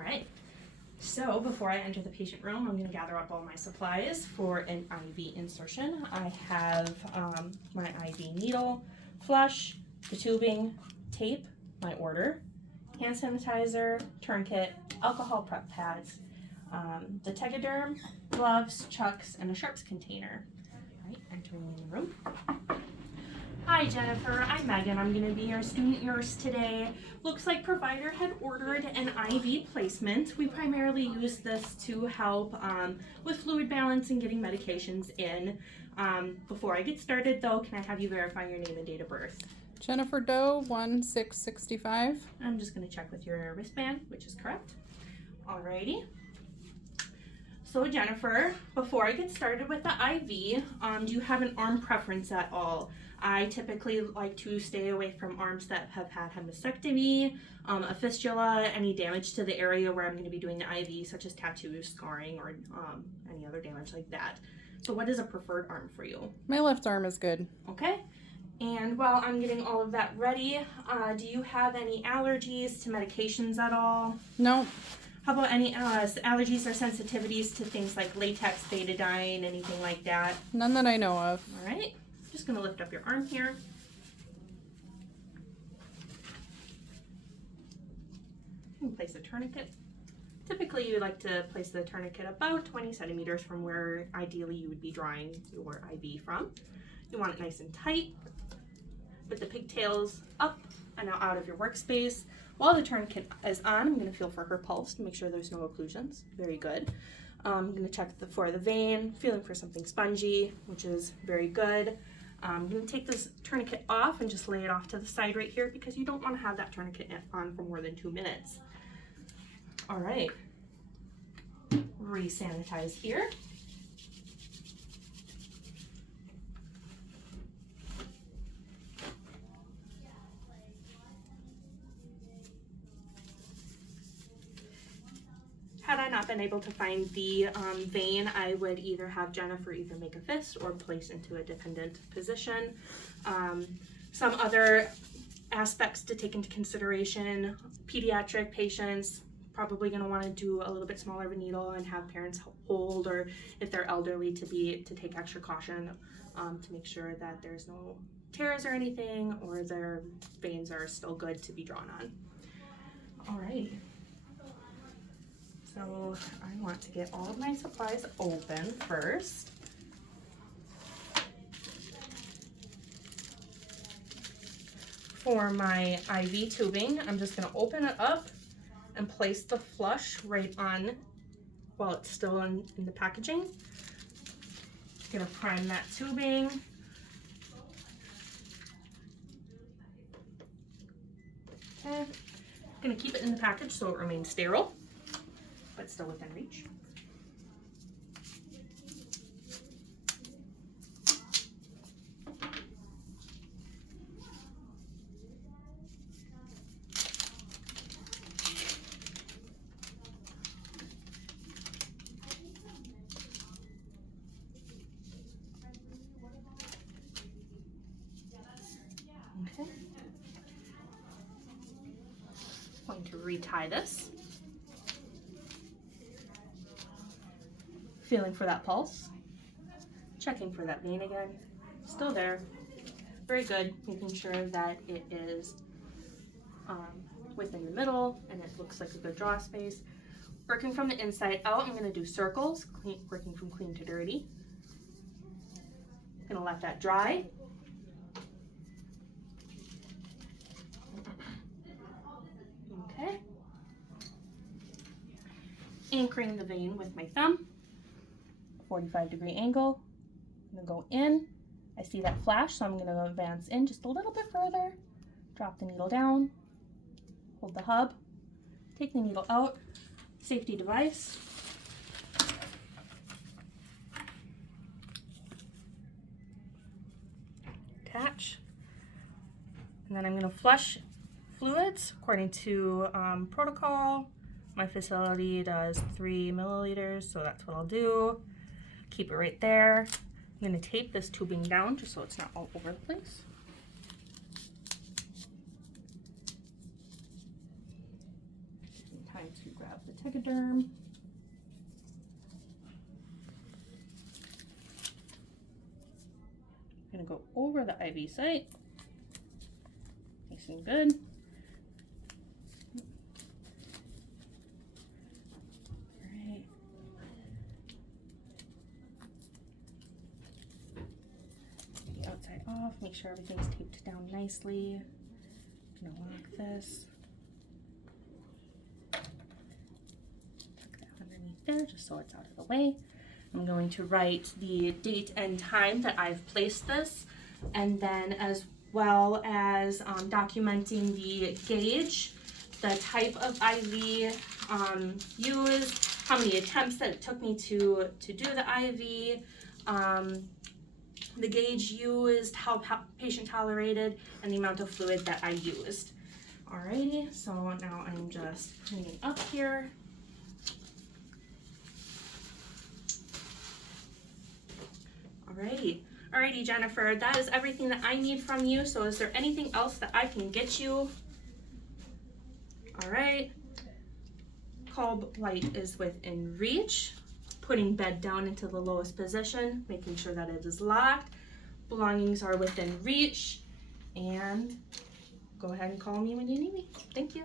All right. So before I enter the patient room, I'm going to gather up all my supplies for an IV insertion. I have my IV needle, flush, the tubing, tape, my order, hand sanitizer, tourniquet, alcohol prep pads, the Tegaderm, gloves, chucks, and a sharps container. All right, entering the room. Hi Jennifer, I'm Megan. I'm going to be your student nurse today. Looks like provider had ordered an IV placement. We primarily use this to help with fluid balance and getting medications in. Before I get started though, can I have you verify your name and date of birth? Jennifer Doe, 1/6/65. I'm just going to check with your wristband, which is correct. Alrighty. So Jennifer, before I get started with the IV, do you have an arm preference at all? I typically like to stay away from arms that have had a mastectomy, a fistula, any damage to the area where I'm going to be doing the IV, such as tattoos, scarring, or any other damage like that. So what is a preferred arm for you? My left arm is good. Okay. And while I'm getting all of that ready, do you have any allergies to medications at all? No. How about any allergies or sensitivities to things like latex, betadine, anything like that? None that I know of. All right. Just going to lift up your arm here. And place a tourniquet. Typically, you like to place the tourniquet about 20 centimeters from where ideally you would be drawing your IV from. You want it nice and tight with the pigtails up and out of your workspace. While the tourniquet is on, I'm going to feel for her pulse to make sure there's no occlusions. Very good. I'm going to check for the vein, feeling for something spongy, which is very good. I'm going to take this tourniquet off and just lay it off to the side right here because you don't want to have that tourniquet on for more than 2 minutes. All right. Re-sanitize here. Had I not been able to find the vein, I would either have Jennifer either make a fist or place into a dependent position. Some other aspects to take into consideration: pediatric patients probably going to want to do a little bit smaller of a needle and have parents hold, or if they're elderly, to take extra caution to make sure that there's no tears or anything, or their veins are still good to be drawn on. Alrighty. So I want to get all of my supplies open first. For my IV tubing, I'm just going to open it up and place the flush right on while it's still in the packaging. Going to prime that tubing. Okay. Going to keep it in the package so it remains sterile, but still within reach. Okay. Going to retie this. Feeling for that pulse, checking for that vein again, still there, very good, making sure that it is within the middle and it looks like a good draw space. Working from the inside out, I'm going to do circles, working from clean to dirty. Going to let that dry. Okay. Anchoring the vein with my thumb. 45-degree angle. I'm going to go in. I see that flash, so I'm going to advance in just a little bit further. Drop the needle down. Hold the hub. Take the needle out. Safety device. Attach. And then I'm going to flush fluids according to protocol. My facility does 3 milliliters, so that's what I'll do. Keep it right there. I'm going to tape this tubing down just so it's not all over the place. Time to grab the Tegaderm. I'm gonna go over the IV site. Nice and good. Alright. The outside off, make sure everything's taped down nicely. I'm gonna lock this. Tuck that underneath there just so it's out of the way. I'm going to write the date and time that I've placed this, and then as well as documenting the gauge, the type of IV used, how many attempts that it took me to do the IV, the gauge used, how patient tolerated, and the amount of fluid that I used. Alrighty, so now I'm just cleaning up here. Alrighty, Jennifer, that is everything that I need from you. So is there anything else that I can get you? Alright. Bulb light is within reach. Putting bed down into the lowest position, making sure that it is locked. Belongings are within reach. And go ahead and call me when you need me. Thank you.